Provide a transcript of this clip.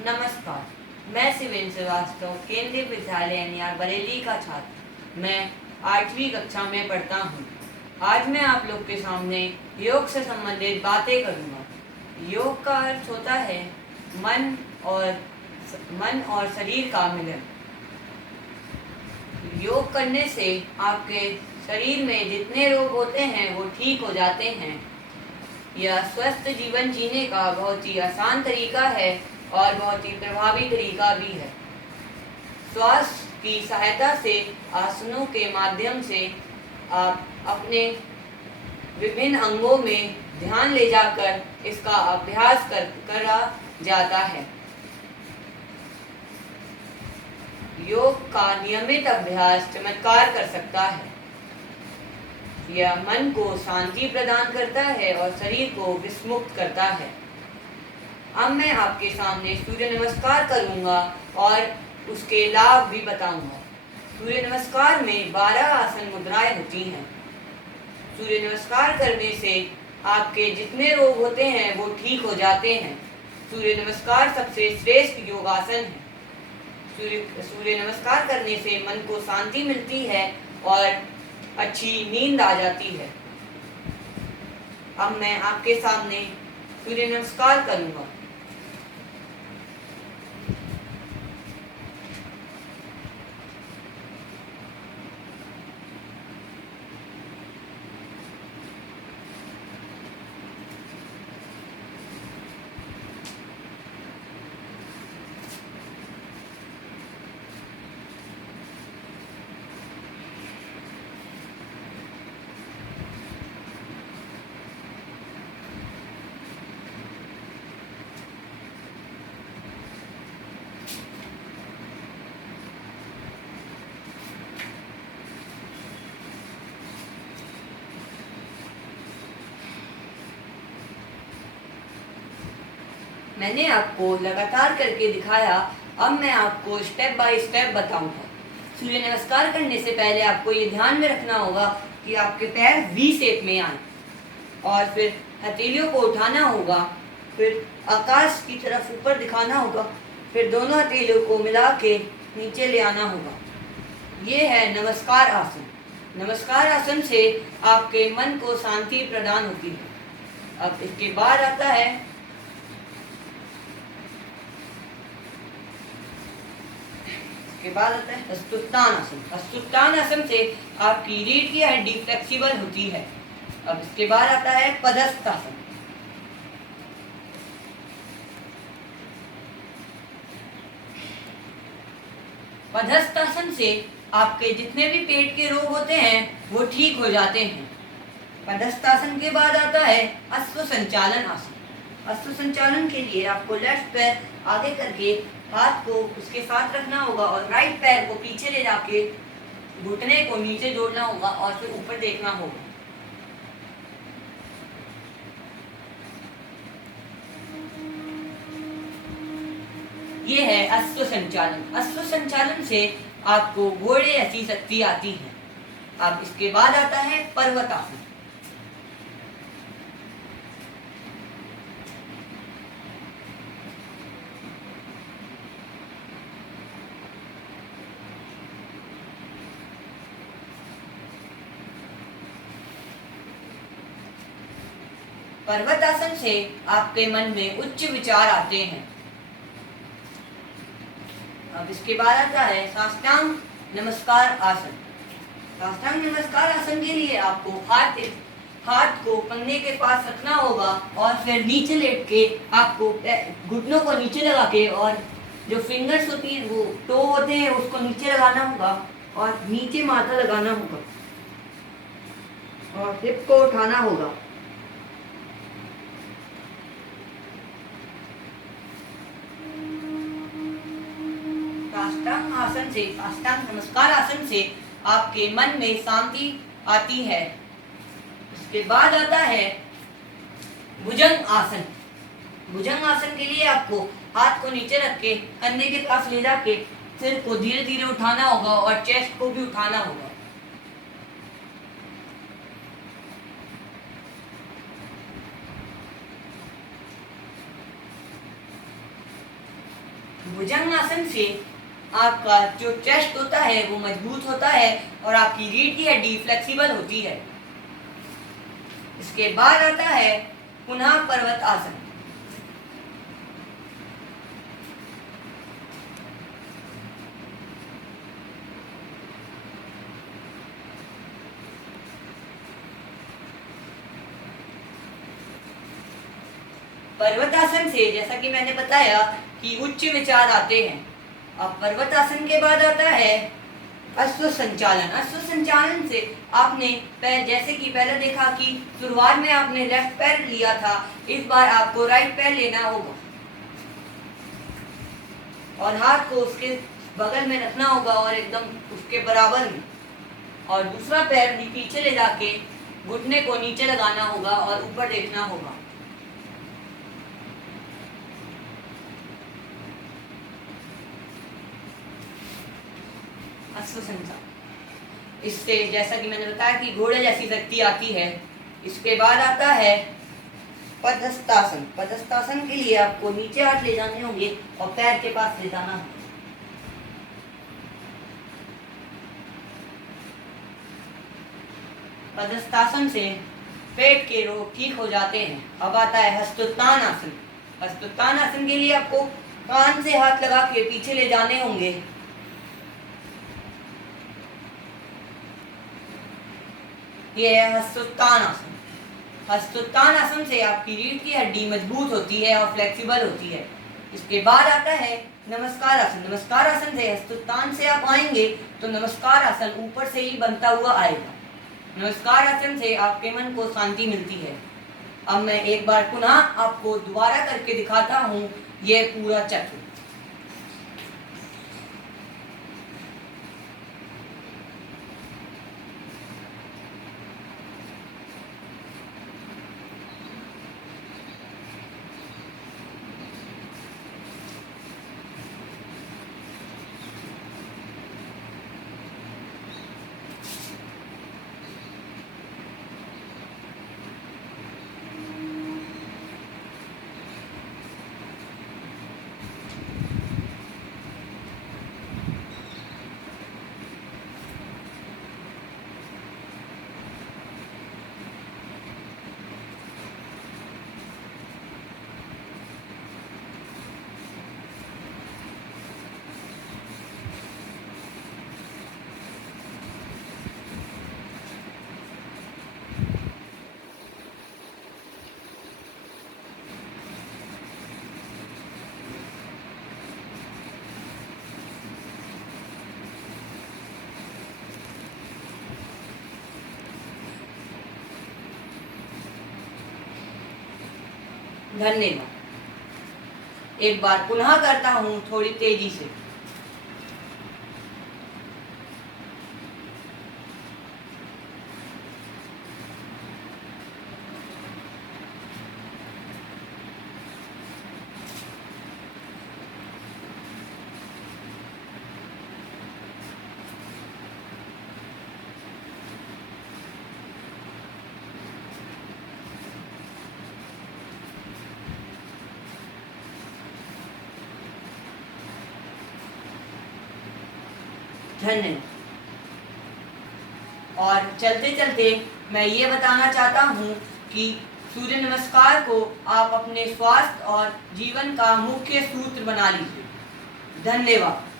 नमस्कार। मैं शिवेंद्र श्रीवास्तव केंद्रीय विद्यालय एनआर बरेली का छात्र। मैं 8वीं कक्षा में पढ़ता हूँ। आज मैं आप लोग के सामने योग से संबंधित बातें करूँगा। योग का अर्थ होता है मन और शरीर का मिलन। योग करने से आपके शरीर में जितने रोग होते हैं वो ठीक हो जाते हैं। यह स्वस्थ जीवन जीने का बहुत ही आसान तरीका है और बहुत ही प्रभावी तरीका भी है। श्वास की सहायता से आसनों के माध्यम से आप अपने विभिन्न अंगों में ध्यान ले जाकर इसका अभ्यास करा जाता है। योग का नियमित अभ्यास चमत्कार कर सकता है। यह मन को शांति प्रदान करता है और शरीर को विषमुक्त करता है। अब मैं आपके सामने सूर्य नमस्कार करूंगा और उसके लाभ भी बताऊंगा। सूर्य नमस्कार में 12 आसन मुद्राएं होती हैं। सूर्य नमस्कार करने से आपके जितने रोग होते हैं वो ठीक हो जाते हैं। सूर्य नमस्कार सबसे श्रेष्ठ योगासन है। सूर्य नमस्कार करने से मन को शांति मिलती है और अच्छी नींद आ जाती है। अब मैं आपके सामने सूर्य नमस्कार करूंगा। मैंने आपको लगातार करके दिखाया। अब मैं आपको स्टेप बाय स्टेप बताऊंगा। सूर्य नमस्कार करने से पहले आपको ये ध्यान में रखना होगा कि आपके पैर वी शेप में आए और फिर हथेलियों को उठाना होगा, फिर आकाश की तरफ ऊपर दिखाना होगा, फिर दोनों हथेलियों को मिला के नीचे ले आना होगा। ये है नमस्कार आसन। नमस्कार आसन से आपके मन को शांति प्रदान होती है। अब इसके बाद आता है अस्तुत्तान आसन। अस्तुत्तान आसन से आपकी रीढ़ की हड्डी फ्लेक्सिबल होती है। अब इसके बाद आता है पदस्थ आसन। पदस्थ आसन से आपके जितने भी पेट के रोग होते हैं वो ठीक हो जाते हैं। पदस्थ आसन के बाद आता है अश्व संचालन आसन। अश्व संचालन के लिए आपको लेफ्ट पैर आगे करके हाथ को उसके साथ रखना होगा और राइट पैर को पीछे ले जाके घुटने को नीचे जोड़ना होगा और फिर ऊपर देखना होगा। ये है अश्व संचालन। अश्व संचालन से आपको घोड़े ऐसी शक्ति आती है। अब इसके बाद आता है पर्वतासन। पर्वतासन से आपके मन में उच्च विचार आते हैं। अब इसके बाद आता है साष्टांग नमस्कार आसन। साष्टांग नमस्कार आसन के लिए आपको हाथ को कंधे के पास रखना होगा और फिर नीचे लेट के आपको घुटनों को नीचे लगा के और जो फिंगर्स होती है वो टो होते हैं उसको नीचे लगाना होगा और नीचे माथा लगाना होगा और हिप को उठाना होगा। साष्टांग नमस्कार आसन से आपके मन में शांति आती है। इसके बाद आता है भुजंग आसन। भुजंग आसन के लिए आपको हाथ को नीचे रख के कंधे के पास ले जाके सिर को धीरे धीरे उठाना होगा और चेस्ट को भी उठाना होगा। भुजंगासन से आपका जो चेस्ट होता है वो मजबूत होता है और आपकी रीढ़ की हड्डी फ्लेक्सिबल होती है। इसके बाद आता है पुनः पर्वत आसन। पर्वतासन से जैसा कि मैंने बताया कि उच्च विचार आते हैं। अब पर्वतासन के बाद आता है अश्व संचालन। अश्व संचालन से आपने जैसे कि पहले देखा कि शुरुआत में आपने लेफ्ट पैर लिया था, इस बार आपको राइट पैर लेना होगा और हाथ को उसके बगल में रखना होगा और एकदम उसके बराबर में, और दूसरा पैर भी पीछे ले जाके घुटने को नीचे लगाना होगा और ऊपर देखना होगा। इससे जैसा कि मैंने बताया कि घोड़े जैसी शक्ति आती है। इसके बाद आता है पदस्थासन। पदस्थासन के लिए आपको नीचे हाथ ले जाने होंगे और पैर के पास ले जाना है। पदस्थासन से पेट के रोग ठीक हो जाते हैं। अब आता है हस्तोत्तान आसन। हस्तोत्तान आसन के लिए आपको कान से हाथ लगा के पीछे ले जाने होंगे। यह है हस्तोत्तान आसन। हस्तोत्तान आसन से आपकी रीढ़ की हड्डी मजबूत होती है और फ्लेक्सिबल होती है। इसके बाद आता है नमस्कार आसन। नमस्कार आसन से हस्तोत्तान से आप आएंगे तो नमस्कार आसन ऊपर से ही बनता हुआ आएगा। नमस्कार आसन से आपके मन को शांति मिलती है। अब मैं एक बार पुनः आपको दोबारा करके दिखाता हूँ यह पूरा चक्र। धन्यवाद। एक बार पुनः करता हूँ थोड़ी तेजी से। धन्यवाद। और चलते चलते मैं ये बताना चाहता हूँ कि सूर्य नमस्कार को आप अपने स्वास्थ्य और जीवन का मुख्य सूत्र बना लीजिए। धन्यवाद।